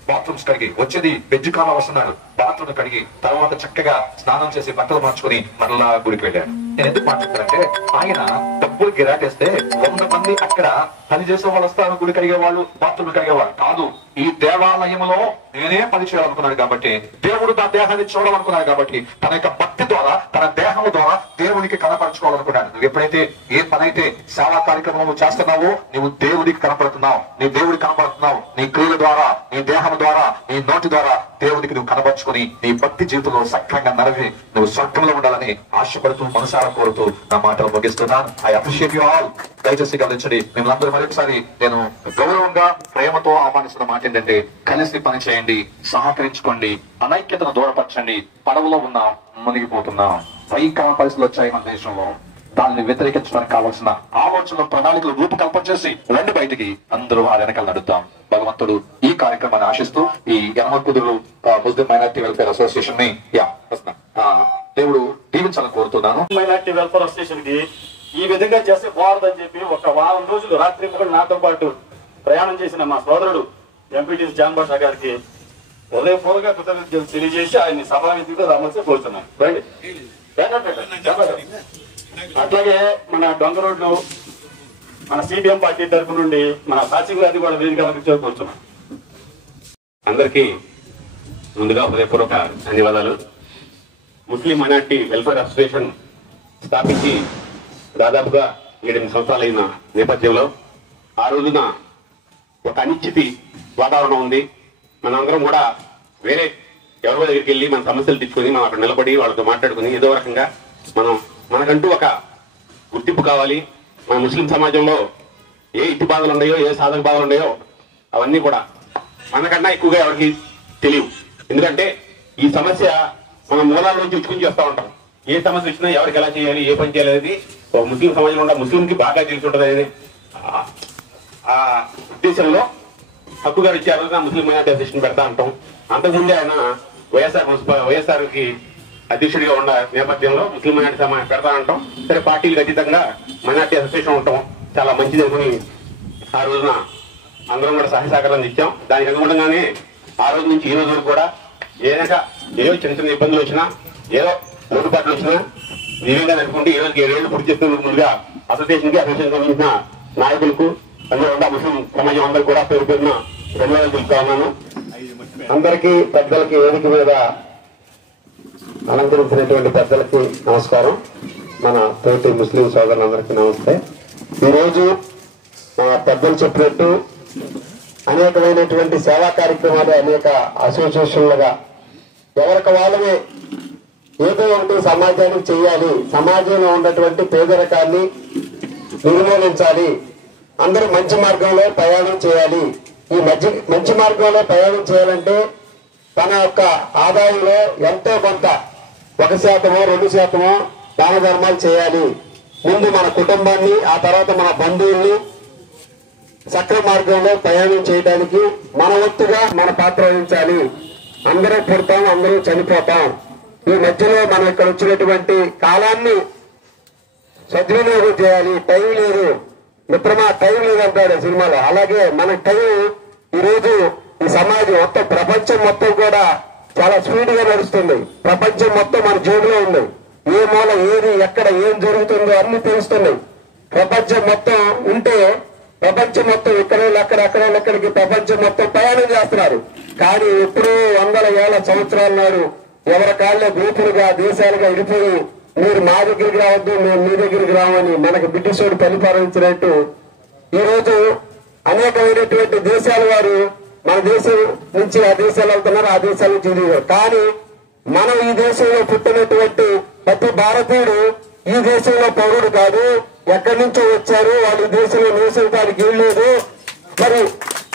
బాత్రూమ్స్ కడిగి, వచ్చేది వెజ్ కామా వస్తున్నాడు, బాత్రూమ్ కడిగి తర్వాత చక్కగా స్నానం చేసి బట్టలు మార్చుకుని మరలా గుడికి వెళ్ళాడు. నేను ఎందుకు మాట్లాడతానంటే, ఆయన డబ్బులు గిరాటేస్తే 100 మంది అక్కడ పని చేసే వాళ్ళు వస్తారు, గుడి కడిగే వాళ్ళు, బాత్రూమ్ కడిగేవాళ్ళు కాదు. ఈ దేవాలయంలో నేనే పని చేయాలనుకున్నాడు కాబట్టి, దేవుడు నా దేహాన్ని చూడాలనుకున్నాడు కాబట్టి, తన యొక్క భక్తి ద్వారా, తన దేహం ద్వారా దేవుడికి కనపరచుకోవాలనుకున్నాడు. నువ్వు ఎప్పుడైతే ఏ పనైతే సేవా కార్యక్రమం చేస్తున్నావో నువ్వు దేవుడికి కనపడుతున్నావు, నీ దేవుడికి కనపడుతున్నావు. నీ క్రియల ద్వారా, నీ దేహం ద్వారా, నీ నోటి ద్వారా దేవుడికి నువ్వు కనపరుచుకుని నీ భక్తి జీవితంలో సక్రంగా నరవి నువ్వు స్వర్గంలో ఉండాలని ఆశపడుతూ మనసారా కోరుతూ నా మాటలు ముగిస్తున్నాను. I appreciate you all. దయచేసి గమనించండి, మిమ్మల్ని మరొకసారి నేను గౌరవంగా ప్రేమతో ఆహ్వానిస్తున్న మాట ఏంటంటే, కలిసి పని చేయండి, సహకరించుకోండి, అనైక్యతను దూరపరచండి. పడవలో ఉన్నాం, మునిగిపోతున్నాం. భయంకరమైన పరిస్థితులు వచ్చాయి మన దేశంలో. దాన్ని వ్యతిరేకించడానికి కావాల్సిన ఆలోచనలు, ప్రణాళికలు రూపకల్పన చేసి రండి బయటికి, అందరూ ఆ వెనకాల నడుద్దాం. భగవంతుడు ఈ కార్యక్రమాన్ని ఆశిస్తూ ఈ యమకుదురు ముస్లిం మైనారిటీ వెల్ఫేర్ అసోసియేషన్ ని దేవుడు దీవించాలని కోరుతున్నాను. మైనారిటీ వెల్ఫేర్ అసోసియేషన్ కి ఈ విధంగా చేస్తే బాగుందని చెప్పి ఒక వారం రోజులు రాత్రి నాతో పాటు ప్రయాణం చేసిన మా సోదరుడు ఎంపీటీసీ జాన్ బాషా గారికి హృదయపూర్వక కృతజ్ఞతలు తెలియజేసి ఆయన్ని సభావేదికగా రావాల్సి కోరుతున్నాను. అట్లాగే మన డొంక రోడ్లు మన సిపిఎం పార్టీ తరఫు నుండి మన సాక్షి గారిని కూడా వేదిక కోరుతున్నాం. అందరికీ ముందుగా హృదయపూర్వక ధన్యవాదాలు. ముస్లిం మైనార్టీ వెల్ఫేర్ అసోసియేషన్ స్థాపించి దాదాపుగా 7 సంవత్సరాలైన నేపథ్యంలో ఆ రోజున ఒక అనిశ్చితి వాతావరణం ఉంది. మనందరం కూడా వేరే ఎవరి దగ్గరికి వెళ్ళి మన సమస్యలు తెచ్చుకొని మనం అక్కడ నిలబడి వాళ్ళతో మాట్లాడుకుని ఏదో రకంగా మనకంటూ ఒక గుర్తింపు కావాలి. మన ముస్లిం సమాజంలో ఏ ఇటు బాధలు ఉన్నాయో, ఏ సాధక బాధలు ఉన్నాయో అవన్నీ కూడా మనకన్నా ఎక్కువగా ఎవరికి తెలియవు. ఎందుకంటే ఈ సమస్య మన మూలాల నుంచి ఉచ్చుకుని చేస్తూ ఉంటాం. ఏ సమస్య వచ్చినా ఎవరికి ఎలా చేయాలి, ఏ పని చేయాలి అనేది ఒక ముస్లిం సమాజంలో ఉన్న ముస్లింకి బాగా తెలిసి ఉంటుంది అనేది ఆ ఉద్దేశంలో హక్కు గారు ఇచ్చే రోజున ముస్లిం మైనార్టీ అసోసియేషన్ పెడతా ఉంటాం. అంతకుముందే ఆయన వైఎస్ఆర్కి అధ్యక్షుడిగా ఉన్న నేపథ్యంలో ముస్లిం మైనార్టీ సమాజం పెడతా ఉంటాం. సరే, పార్టీలకు అతీతంగా మైనార్టీ అసోసియేషన్ ఉంటాం, చాలా మంచిది అనుకుని ఆ రోజున అందరం కూడా సహాయ సహకారాలు ఇచ్చాం. దానికి అనుగుణంగానే ఆ రోజు నుంచి ఈ రోజు వరకు కూడా ఏదో చిన్న చిన్న ఇబ్బందులు వచ్చినా, ఏదో లోటుపాట్లు వచ్చినా ధీరంగా నడుపుకుంటే ఈ రోజుకి 7 ఏళ్లు పూర్తి చేస్తున్న ముందుగా అసోసియేషన్ సంబంధించిన నాయకులకు అందరూ ముస్లిం సమాజం అందరూ కూడా పేరు పేరున ధన్యవాదాలు తెలుపుతా ఉన్నాను. అందరికీ పెద్దలకి, వేదిక మీద అలంకరించినటువంటి పెద్దలకి నమస్కారం. మన తోటి ముస్లిం సోదరులందరికీ నమస్తే. ఈరోజు మన పెద్దలు చెప్పినట్టు అనేకమైనటువంటి సేవా కార్యక్రమాలు, అనేక అసోసియేషన్లుగా ఎవరికి వాళ్ళమే ఏదో ఒకటి సమాజానికి చేయాలి, సమాజంలో ఉన్నటువంటి పేదరికాన్ని నిర్మూలించాలి, అందరూ మంచి మార్గంలో ప్రయాణం చేయాలి. ఈ మంచి మార్గంలో ప్రయాణం చేయాలంటే తన యొక్క ఆదాయంలో ఎంతో కొంత 1%, 2% దాన ధర్మాలు చేయాలి. ముందు మన కుటుంబాన్ని, ఆ తర్వాత మన బంధువుల్ని సక్ర మార్గంలో ప్రయాణం చేయడానికి మన వంతుగా మన పాత్ర వహించాలి. అందరూ పుడతాం, అందరూ చనిపోతాం. ఈ మధ్యలో మనం ఇక్కడ వచ్చినటువంటి కాలాన్ని సద్వినియోగం చేయాలి. టైం లేదు మిత్రమా, టైం లేదంటాడు సినిమాలో. అలాగే మన టైం ఈరోజు ఈ సమాజం మొత్తం, ప్రపంచం మొత్తం కూడా చాలా స్పీడ్ గా నడుస్తుంది. ప్రపంచం మొత్తం మన జోబులో ఉంది. ఏ మూల ఏది ఎక్కడ ఏం జరుగుతుందో అన్ని తెలుస్తున్నాయి. ప్రపంచం మొత్తం ఉంటే ప్రపంచం మొత్తం ఎక్కడికి ప్రపంచం మొత్తం ప్రయాణం చేస్తున్నారు. కానీ ఎప్పుడూ 100 ఏళ్ల సంవత్సరాల నాడు ఎవరి కాళ్ళ గ్రూపులుగా, దేశాలుగా విడిపోయి మీరు మా దగ్గరికి రావద్దు, మేము మీ దగ్గరికి రావని మనకు బ్రిటిష్ వాడు పరిపాలించినట్టు ఈ రోజు అనేకమైనటువంటి దేశాల వారు మన దేశం నుంచి ఆ దేశాలు వెళ్తున్నారు, ఆ దేశాల నుంచి ఇది. కానీ మనం ఈ దేశంలో పుట్టినటువంటి ప్రతి భారతీయుడు ఈ దేశంలో పౌరుడు కాదు. ఎక్కడి నుంచో వచ్చారు, వాళ్ళు ఈ దేశంలో నివసించడానికి వీల్లేదు. మరి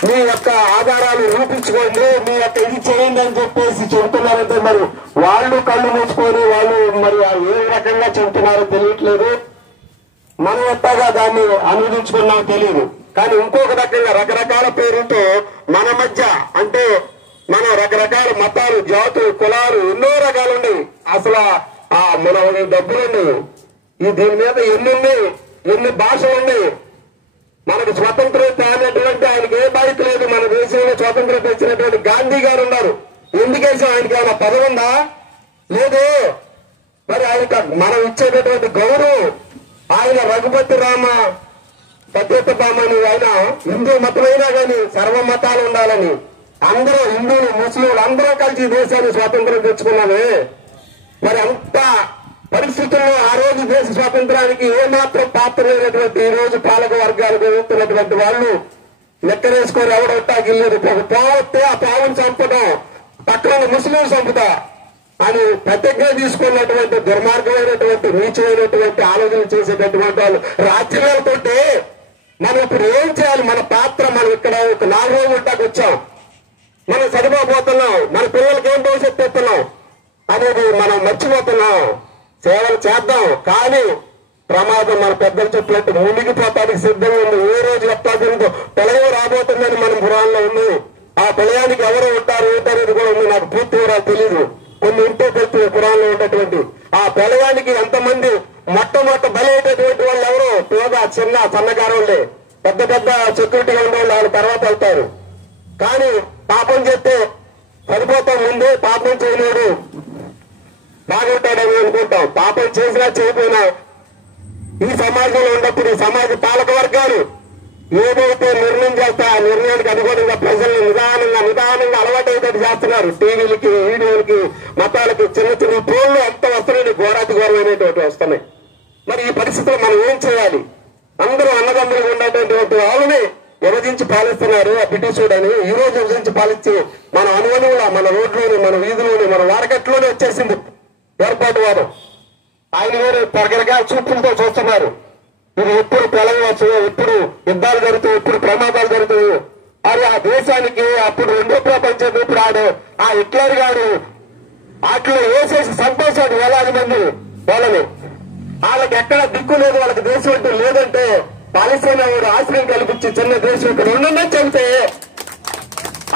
మీ యొక్క ఆధారాలు రూపించుకోండి, మీ యొక్క ఇది చేయండి అని చెప్పేసి చెబుతున్నారంటే మరి వాళ్ళు కళ్ళు మూసుకొని వాళ్ళు మరి ఏ రకంగా చెబుతున్నారో తెలియట్లేదు. మనం ఎట్టగా దాన్ని అనువదించుకున్నామో తెలియదు. కానీ ఇంకొక రకంగా రకరకాల పేరుతో మన మధ్య, అంటే మనం రకరకాల మతాలు, జాతులు, కులాలు ఎన్నో రకాలు ఉన్నాయి. అసలు మన డబ్బులున్నాయి, దీని మీద ఎన్ని భాషలు ఉన్నాయి. మనకు స్వతంత్రం తేనటువంటి ఆయనకి ఏ బాధ్యత లేదు. మన దేశంలో స్వాతంత్రం తెచ్చినటువంటి గాంధీ గారు ఉన్నారు. ఎందుకేసాం? ఆయనకి ఏమైనా పదవి ఉందా? లేదు. మరి ఆయన మనం ఇచ్చేటటువంటి గౌరవం, ఆయన రఘుపతి రామ పద్యతబామని, ఆయన హిందూ మతమైనా కానీ సర్వ మతాలు ఉండాలని, అందరూ హిందువులు ముస్లింలు అందరూ కలిసి దేశాన్ని స్వాతంత్రం తెచ్చుకున్నామే. మరి అంత పరిస్థితుల్లో ఆ రోజు దేశ స్వాతంత్రానికి ఏమాత్రం పాత్ర లేనటువంటి ఈ రోజు పాలక వర్గాలకు ఎదుగుతున్నటువంటి వాళ్ళు లెక్కరేసుకొని ఎవడొట్టాగిల్లేదు. ఒక పావస్తే ఆ పావును చంపడం, పక్కన ముస్లిం చంపుతా అని ప్రతిజ్ఞ తీసుకున్నటువంటి దుర్మార్గమైనటువంటి నీచమైనటువంటి ఆలోచన చేసేటటువంటి వాళ్ళు రాజ్యాంగాలతోటి మనం ఇప్పుడు ఏం చేయాలి? మన పాత్ర, మనం ఇక్కడ ఒక 4 రోజులు ఉంటాకు వచ్చాం, మనం చదివిపోతున్నాం, మన పిల్లలకి ఏం భవిష్యత్తు ఇస్తున్నాం అనేది మనం మర్చిపోతున్నాం. సేవలు చేద్దాం, కానీ ప్రమాదం మన పెద్దలు చెప్పినట్టు మునిగిపోతానికి సిద్ధంగా ఉంది. ఏ రోజు ఎట్లా తిందో ప్రళయం రాబోతుందని మనం పురాణంలో ఉంది. ఆ ప్రళయానికి ఎవరు ఉంటారు ఏంటనేది కూడా ఉంది. నాకు పూర్తి వివరాలు తెలీదు, కొన్ని ఉంటే తెలుసు పురాణంలో ఉన్నటువంటి. ఆ ప్రళయానికి ఎంతమంది మొట్టమొదట బలైనటువంటి వాళ్ళు ఎవరు? పేద చిన్న సన్నగారులే, పెద్ద పెద్ద సెక్యూరిటీగా ఉండేవాళ్ళు వాళ్ళ తర్వాత వెళ్తారు. కానీ పాపం చేస్తే సరిపోతాం, ముందే పాపం చేయలేడు బాగుంటాడని అనుకుంటాం. పాపం చేసినా చేయకపోయినా ఈ సమాజంలో ఉన్నప్పుడు సమాజ పాలక వర్గాలు ఏదైతే నిర్ణయం చేస్తా ఆ నిర్ణయానికి అనుగుణంగా ప్రజల్ని నిదానంగా అలవాటైనట్టు చేస్తున్నారు. టీవీలకి, వీడియోలకి, మతాలకి, చిన్న చిన్న ఫోన్లు ఎంత వస్తున్నాయి, ఘోరాతి ఘోరమైనటువంటి వస్తున్నాయి. మరి ఈ పరిస్థితుల్లో మనం ఏం చేయాలి? అందరూ అన్నదమ్ములుగా ఉన్నటువంటి వాళ్ళని విభజించి పాలిస్తున్నారు ఆ బ్రిటిషుడని. ఈ రోజు విభజించి పాలించి మన అనువనువుల, మన రోడ్లోని, మన వీధిలోని, మన వారకట్లోనే వచ్చేసింది ఏర్పాటు వాదం. ఆయన వేరే తరగరగా చూపులతో చూస్తున్నారు. ఇది ఎప్పుడు తెలంగాణ, ఎప్పుడు యుద్ధాలు జరుగుతాయి, ఎప్పుడు ప్రమాదాలు జరుగుతాయి. అది ఆ దేశానికి అప్పుడు 2వ ప్రపంచ ఇప్పుడు ఆ హిట్లర్ గారు వాటిలో వేసేసి సంతోషాడు వేలాది మంది వాళ్ళని. వాళ్ళకి ఎక్కడ దిక్కు లేదు, వాళ్ళకి దేశం అంటూ లేదంటే పాలస్తీనా వాడు ఆశ్రయం కల్పించి చిన్న దేశం ఇక్కడ ఉండని చెబితే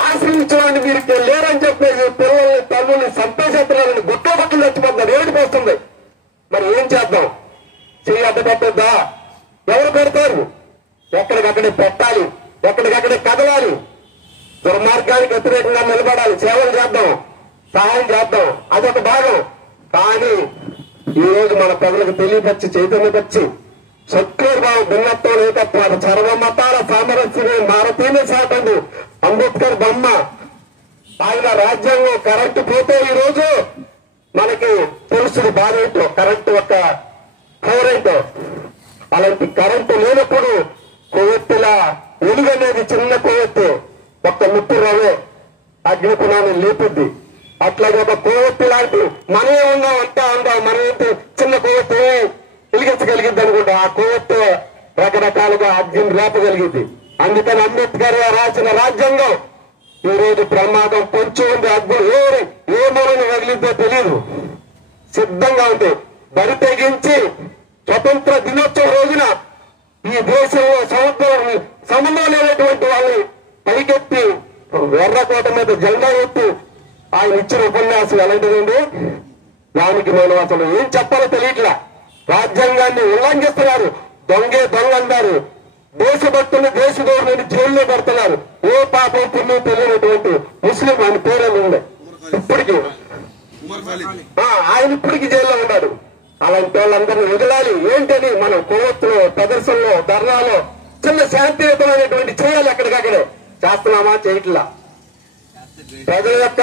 ఆశ్రయించడానికి మీరు లేరని చెప్పేసి పిల్లల్ని తల్లుల్ని సంతోషిస్తున్నారని గుట్టో బట్టలు తెచ్చిపోతున్నారు. ఏడుపు వస్తుంది. మరి ఏం చేద్దాం? చెయ్యి అడ్డ పెట్టొద్దా? ఎవరు పెడతారు? ఎక్కడికక్కడే పెట్టాలి, ఎక్కడికక్కడే కదలాలి, దుర్మార్గానికి వ్యతిరేకంగా నిలబడాలి, సేవలు చేద్దాం, సహాయం చేద్దాం, అదొక భాగం. కానీ ఈ రోజు మన ప్రజలకు తెలియపరిచి, చైతన్యపరిచి, సత్యభావం, భిన్నత్వం, ఏకత్వాలు, సర్వ మతాల సామరస్యమే భారతీయ సాటండి. అంబేద్కర్ బొమ్మ, ఆయన రాజ్యాంగం కరెంటు పోతే ఈ రోజు మనకి తెలుస్తుంది బాధ ఏంటో, కరెంటు యొక్క పవర్ ఏంటో. అలాంటి కరెంటు లేనప్పుడు కొవ్వొత్తుల వెలుగు అనేది చిన్న కొవ్వొత్తు ఒక్క ముప్పు రవే అగ్నికుణాన్ని లేపుద్ది. అట్లాగే ఒక కొవ్వొత్తి లాంటి మనమే ఉన్నాం, అంతా ఉందాం, మన ఏంటి చిన్న కొవ్వొత్తి వెలిగించగలిగింది అనుకుంటా. ఆ కొవ్వొత్తు రకరకాలుగా అగ్ని రేపగలిగింది. అందుకని అంబేద్కర్ రాసిన రాజ్యాంగం ఈ రోజు ప్రమాదం పొంచి ఉంది. అగ్గులు ఏ మూలను వదిలిద్దో తెలియదు, సిద్ధంగా ఉంది. బరి తెగించి స్వతంత్ర దినోత్సవం రోజున ఈ దేశంలో సంబంధం లేనటువంటి వాళ్ళని పైకెత్తి ఎర్రకోట మీద జెండా ఎత్తి ఆయన ఇచ్చిన ఉపన్యాసం ఎలాంటిదండి? దానికి మనం అసలు ఏం చెప్పాలో తెలియట్లా. రాజ్యాంగాన్ని ఉల్లంఘిస్తున్నారు, దొంగ అన్నారు, దేశభక్తులు దేశదోరుని జైల్లో పెడుతున్నారు. ఏ పాపం పుణ్యం తెలియనటువంటి ముస్లిం ఆయన పేరు ఉండే ఇప్పటికి ఆయన ఇప్పటికి జైల్లో ఉన్నాడు. అలాంటి వాళ్ళందరినీ వదలాలి. ఏంటని మనం కొవ్వొత్తులో, ప్రదర్శనలో, ధర్నాలో చిన్న శాంతియుతమైనటువంటి చేయాలి. ఎక్కడికక్కడే చేస్తున్నామా? చేయట్లా. ప్రజల యొక్క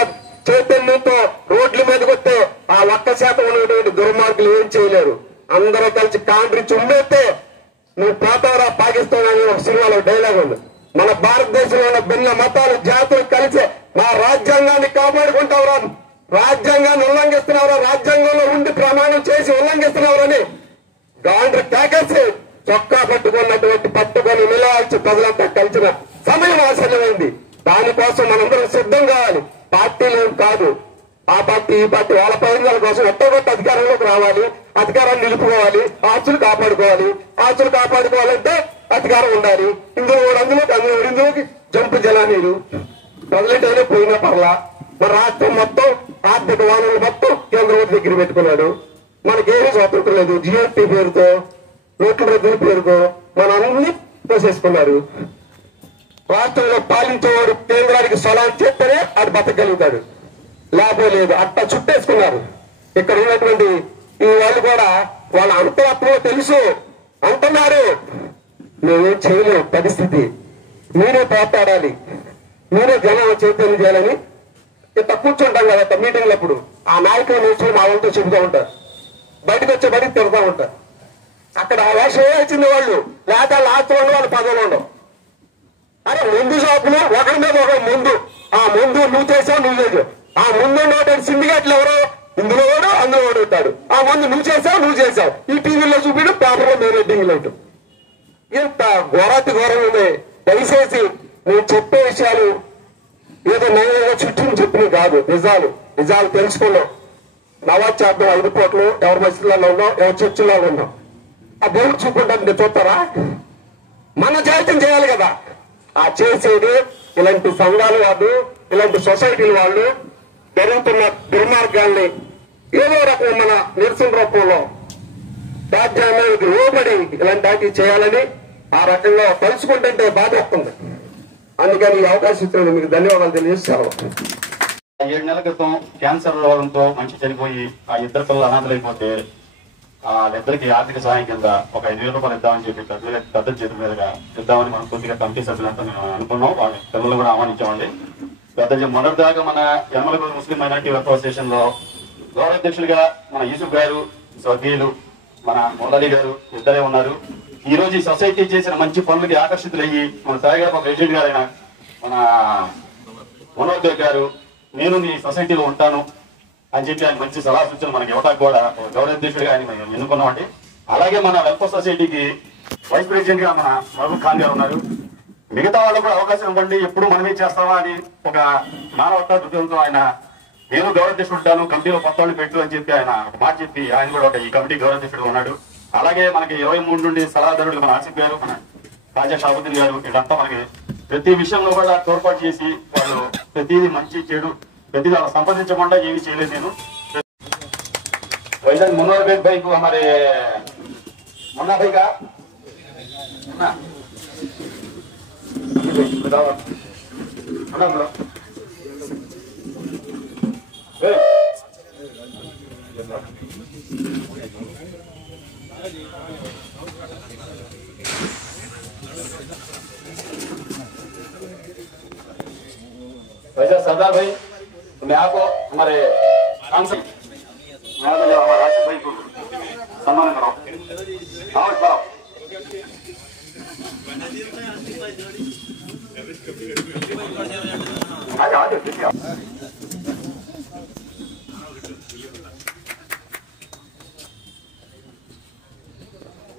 చైతన్యంతో రోడ్ల మీదకి వస్తే ఆ 1% ఉన్నటువంటి దుర్మార్గులు ఏం చేయలేరు. అందరూ కలిసి కాండ్రించి ఉండేస్తే నువ్వు పోతావరా పాకిస్తాన్ అని ఒక సినిమాలో డైలాగ్ ఉంది. మన భారతదేశంలో ఉన్న భిన్న మతాలు, జాతులు కలిసి మా రాజ్యాంగాన్ని కాపాడుకుంటావురా, రాజ్యాంగాన్ని ఉల్లంఘిస్తున్నావురా, రాజ్యాంగంలో ఉండి ప్రమాణం చేసి ఉల్లంఘిస్తున్నావురని గాండ్రు కేకేసి చొక్కా పట్టుకొని నిలవాల్సి ప్రజలంతా కలిసిన సమయం ఆసన్నమైంది. దానికోసం మనందరం సిద్ధం కావాలి. పార్టీలు కాదు, ఆ పార్టీ ఈ పార్టీ వాళ్ళ ప్రయోజనాల కోసం ఎట్టగొట్టి అధికారంలోకి రావాలి, అధికారాన్ని నిలుపుకోవాలి, ఆస్తులు కాపాడుకోవాలంటే అధికారం ఉండాలి. ఇందులోకి జంపు జలానీరు ప్రజలైతే పోయినా పర్లా. మన రాష్ట్రం మొత్తం ఆర్థిక వనరులు మొత్తం కేంద్రం దగ్గర పెట్టుకున్నాడు. మనకేమీ స్వాతంత్రం లేదు. జిఎస్టీ పేరుతో, నోట్ల రద్దుల పేరుతో మన అన్ని పోసేసుకున్నారు. రాష్ట్రంలో పాలించేవాడు కేంద్రానికి ఫలాన్ని చేస్తేనే అది బతకగలుగుతాడు, లేకపోతే లేదు. అట్లా చుట్టేసుకున్నారు. ఇక్కడ ఉన్నటువంటి ఈ వాళ్ళు కూడా వాళ్ళ అంతరాత్మలో తెలుసు అంటున్నారు, మేమేం చేయలేము పరిస్థితి, మీరే పోట్లాడాలి, మీరే జనాలు చైతన్యం చేయాలని ఇంత కూర్చుంటాం కదా మీటింగ్లప్పుడు. ఆ నాయకులు నిల్చుని మా వాళ్ళతో చెబుతూ ఉంటారు, బయటకు వచ్చే బయటకు తిరుగుతూ ఉంటారు. అక్కడ ఆ వేషం వచ్చింది వాళ్ళు, లేకపోతే లాస్ట్ వాళ్ళు వాళ్ళు పదవులు ఉండవు. అరే ముందు షాపులు ఒకరి మీద ఒక ముందు, ఆ ముందు నువ్వు చేసావు నువ్వు చేసావు, ఆ ముందు ఉన్నటువంటి సిండికేట్లు ఎవరో ఇందులో వాడు అందులో వాడు ఉంటాడు. ఆ ముందు నువ్వు చేసావు ఈ టీవీలో చూపించడం, పేపర్లో మీరు రెడ్డింగ్లు ఉంటాం. ఇంత ఘోరాతి ఘోరం ఉంది. దయచేసి నేను చెప్పే విషయాలు ఏదో నేను చుట్టూ చెప్పినవి కాదు, నిజాలు తెలుసుకున్నాం. నవాజ్ చేద్దాం 5 కోట్లు, ఎవరి మసీదులలో ఉన్నాం, ఎవరి చర్చిలలో ఉన్నాం. ఆ బోర్డు చూపుకుంటాను మీరు చూస్తారా? మన జాయితం చేయాలి కదా. ఆ చేసేది ఇలాంటి సంఘాలు వాళ్ళు, ఇలాంటి సొసైటీల వాళ్ళు జరుగుతున్న దుర్మార్గాల్ని ఏదో రకం మన నిరసన రూపంలో రాజ్యాంగానికి లోబడి ఇలాంటి వాటికి చేయాలని ఆ రకంగా తలుచుకుంటుంటే బాధ వస్తుంది. అందుకని ఈ అవకాశం ఇచ్చినందుకు మీకు ధన్యవాదాలు తెలియజేస్తారు. 7 నెలల క్రితం క్యాన్సర్ రోగంతో మనిషి చనిపోయి ఆ 2 పిల్లలు అనాథలైపోతే వాళ్ళిద్దరికి ఆర్థిక సహాయం కింద ఒక 5,000 రూపాయలు ఇద్దామని చెప్పి పెద్ద చేతుల మీదుగా ఇద్దామని మనం కొద్దిగా కమిటీ సభ్యులంతా మేము అనుకున్నాం. వాళ్ళ పిల్లలు కూడా ఆహ్వానించామండి. మొదటి దాకా మన యనమలగూరు ముస్లిం మైనార్టీ అసోసియేషన్ లో గౌరవాధ్యక్షులుగా మన యూసుఫ్ గారు, స్వర్గీయులు మన మురళి గారు ఇద్దరే ఉన్నారు. ఈ రోజు ఈ సొసైటీ చేసిన మంచి పనులకి ఆకర్షితులయ్యి మన సాయి గారు, ప్రెసిడెంట్ గారు అయిన మన మనోద్ గారు, నేను ఈ సొసైటీలో ఉంటాను అని చెప్పి ఆయన మంచి సలహా సూచనలు మనకి ఇవ్వడానికి కూడా గౌరవాధ్యక్షుడిగా ఆయన ఎన్నుకున్నామండి. అలాగే మన వెల్ఫేర్ సొసైటీకి వైస్ ప్రెసిడెంట్ గా మన మహబూబ్ ఖాన్ గారు ఉన్నారు. మిగతా వాళ్ళకు కూడా అవకాశం ఇవ్వండి, ఎప్పుడు మనమే చేస్తామా అని ఒక మానవతా దృక్పథంతో ఆయన నేను గౌరవాధ్యక్షుడు ఉంటాను, కమిటీలో కొత్త వాళ్ళు పెట్టు అని చెప్పి ఆయన ఒక మాట చెప్పి ఆయన కూడా ఈ కమిటీ గౌరవాధ్యక్షుడు ఉన్నాడు. అలాగే మనకి 23 నుండి సలహాదారుడు మన ఆసిఫ్ గారు, మన రాజా షాబుద్దీన్ గారు, వీళ్ళంతా మనకి ప్రతి విషయంలో కూడా తోడ్పాటు చేసి వాళ్ళు ప్రతిదీ మంచి చెడు ప్రతిదీ అలా సంపాదించకుండా ఏమీ చేయలేదు. నేను వైజాగ్ మున్నూరు బైక్ हमारे मुन्ना भाई का वैसे सरदार भाई मैं आपको हमारे सांसद हमारे आसिफ भाई को सम्मान कराओ। आओ बढ़ाओ।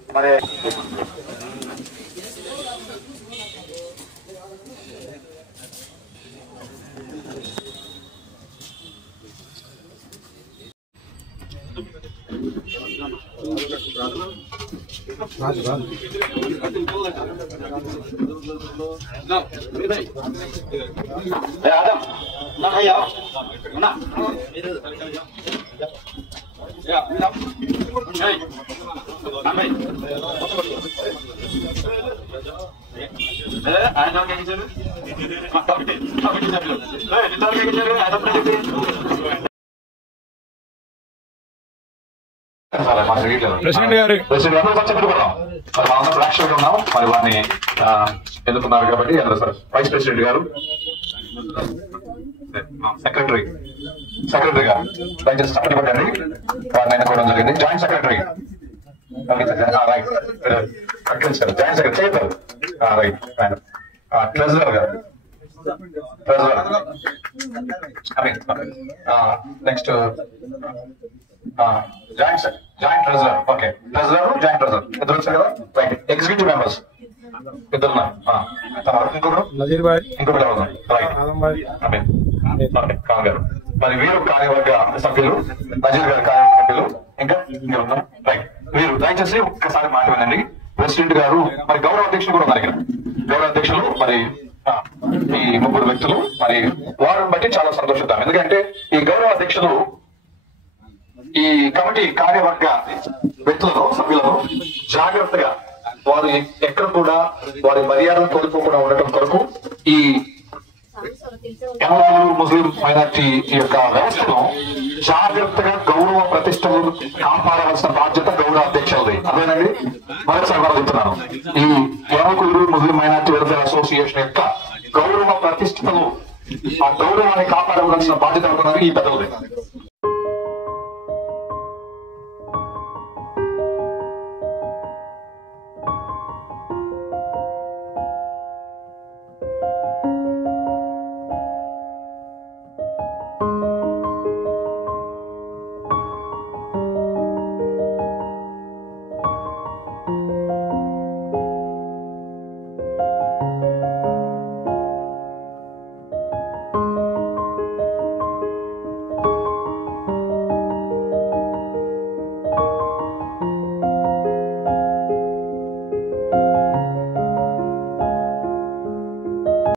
हमारे ప్రెసిడెంట్ గారు ప్రేక్షకులు ఉన్నాం మరి వారిని ఎన్నుకున్నారు కాబట్టి వైస్ ప్రెసిడెంట్ గారు, సెక్రటరీ గారు దయచేసి చెప్పండి వారిని ఎన్నుకోవడం జరిగింది. జాయింట్ సెక్రటరీ జాయింట్ సెక్రటరీ చేస్తారు రైట్. ట్రెజరర్ గారు next joint treasurer okay joint treasurer ఇద్దరు వచ్చారు కదా రైట్. ఎగ్జిక్యూటివ్ మెంబర్స్ ఇద్దరు ఇంకొకరు ఇంకొకరు రైట్ ఖాన్ గారు. మరి వీరు కార్యవర్గ సభ్యులు, నజీర్ గారి కార్యవర్గ సభ్యులు ఇంకా ఉన్నారు రైట్. వీరు దయచేసి ఒక్కసారి మాట్లాడండి. ప్రెసిడెంట్ గారు మరి గౌరవ అధ్యక్షులు కూడా ఉన్నారు ఇక్కడ. గౌరవ అధ్యక్షులు మరి ఈ 3 వ్యక్తులు మరి వారిని బట్టి చాలా సంతోషిద్దాం. ఎందుకంటే ఈ గౌరవ అధ్యక్షులు ఈ కమిటీ కార్యవర్గ వ్యక్తులను సభ్యులను జాగ్రత్తగా వారు ఎక్కడ కూడా వారి మర్యాదను కోల్పోకుండా ఉండటం కొరకు ఈ యావకులు ముస్లిం మైనార్టీ యొక్క వ్యవస్థను జాగ్రత్తగా గౌరవ ప్రతిష్టలు కాపాడవలసిన బాధ్యత గౌరవ అధ్యక్షులది. అదేనండి మరొకసారి అడుగుతున్నాను. ఈ యావకులు ముస్లిం మైనార్టీ వెల్ఫేర్ అసోసియేషన్ యొక్క గౌరవ ప్రతిష్టలు, ఆ గౌరవాన్ని కాపాడవలసిన బాధ్యత అవుతున్నారు ఈ పెద్దలది.